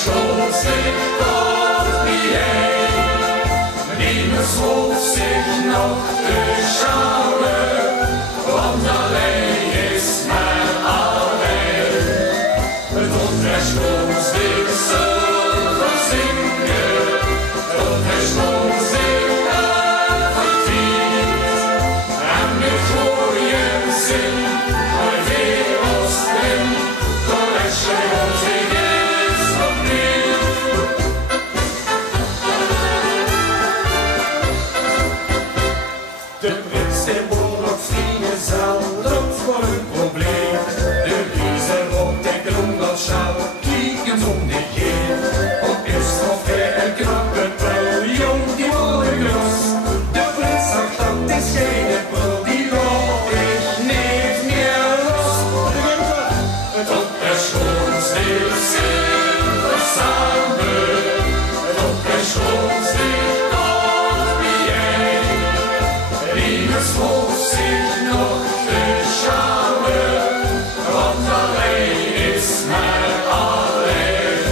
schoot zich tot bijeen. Niemand hoeft zich nog te schouwen, want alleen is maar alleen. Tot er schoot zich zoveel zingen, tot er schoot zich verdient. En met goeie zin, maar weer als stem, tot er schoot zich is opnieuw. De prins en oorlog vliegen zal, dat voor een probleem. De wiezer op de grond als schaal, kiekend om de geer. Op eerst of een knappe pijl, jong die worden gras. De prins zag dat is geen pijl, die loopt ik niet meer los. Tot er schoot zich zilver samen, tot er schoot zich tot bijeen. Niemand hoeft zich nog te schouwen, want alleen is maar alleen.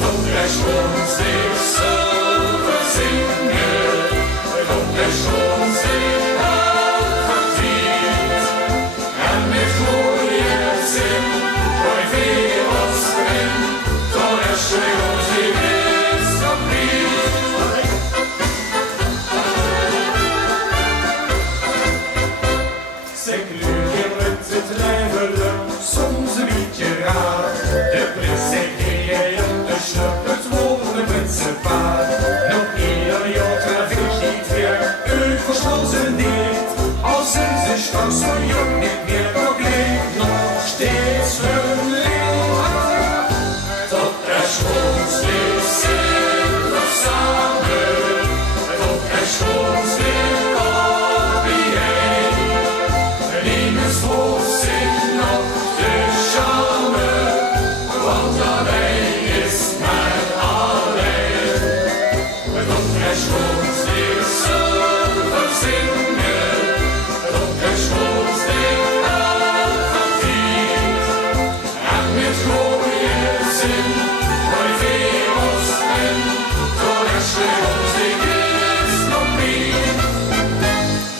Tot er schoot zich zoveel zingen, tot er schoot zich verdient. En met goeie zin, mooi weer als spring, tot er schoot zich is opnieuw. Zeg nu je met het lijvelen, soms een beetje raar. De prins zegt jij op de stuk, het woorden met zijn paard. Nog ieder jaar treft niet weer, u verschoot ze niet. Al zijn ze straks van jong niet meer, nog leeft nog steeds hun leven. Tot er schoot zich zilver samen, tot er schoot zich tot bijeen. Niemand hoeft zich nog te schouwen, want alleen is maar alleen. Tot er schoot zich zoveel zingen, tot er schoot zich verdient. En met goeie zin, mooi weer als spin, tot er schoot zich is nog niet.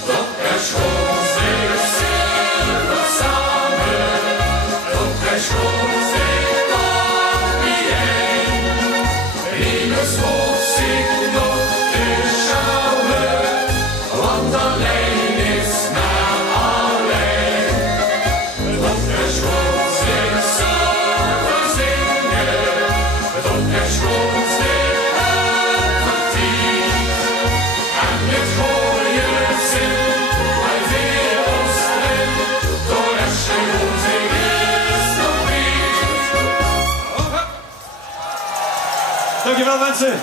Tot er schoot zich zilver samen, tot er schoot zich tot bijeen. Niemand hoeft zich nog te schouwen, want alleen is maar alleen. Tot er schoot zich zoveel zingen, tot er schoot zich verdient. En met goeie zin, mooi weer als spin, tot er schoot zich is nog niet. Dankjewel mensen.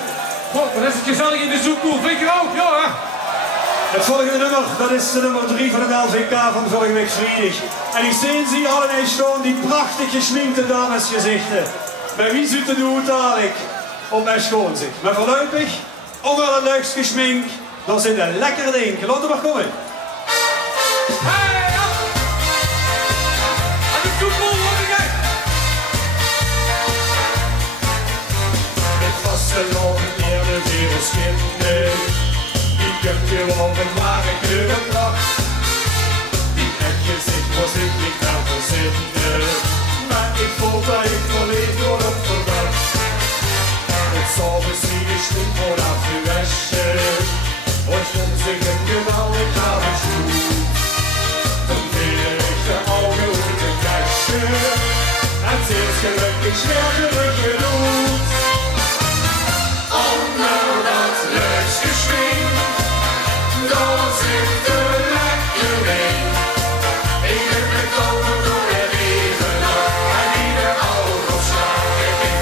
God, wat is het gezellig in de zoekkoel, vind je ook, ja hè? Het volgende nummer, dat is de nummer 3 van het LVK van vorige week vrijdag. En ik zie ze allemaal gewoon die prachtig geschminkte damesgezichten. Bij wie zit de doet dadelijk op mijn schoonzicht. Maar voorlopig, onder het leukst geschmink, dan zit een lekkere ding. Laat het maar komen. Hey, ja! En de zoekkoel, wat is het? Het was de lopen neer de wereldskinder. Die kunt gewoon een ware kleurenpracht. Die heb je zich was ik niet aan verzinnen. Maar ik voel dat ik volledig door op verwacht. Het zal misschien gestimmt worden af de wäsche. Und schon singen genau in Kabelschuh. Dann wähle ich der Auge und der Tasche. Erzähl's gelöckig, schwer genug. Onder dat leuks geschwing, daar zit de lekkering. Ik heb gekomen door de regen en ieder oog op slaap. Ik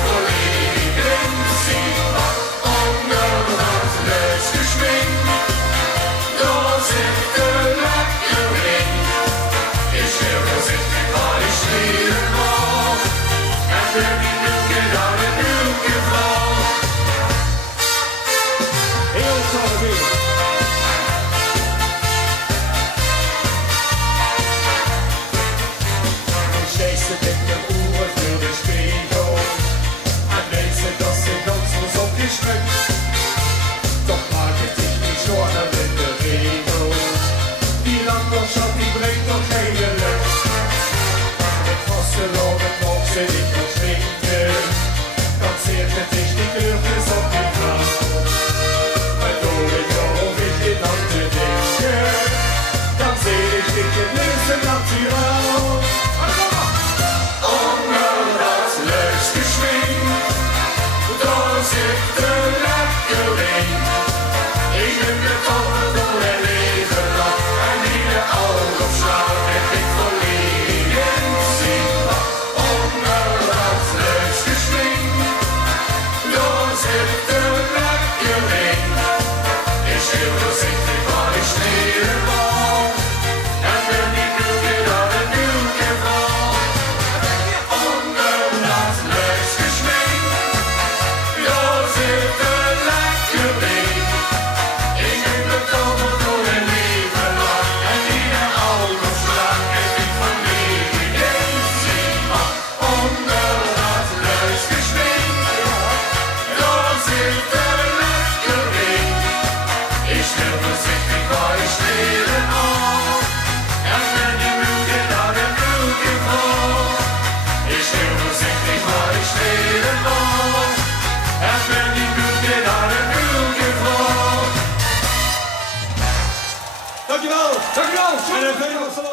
Dankjewel. En een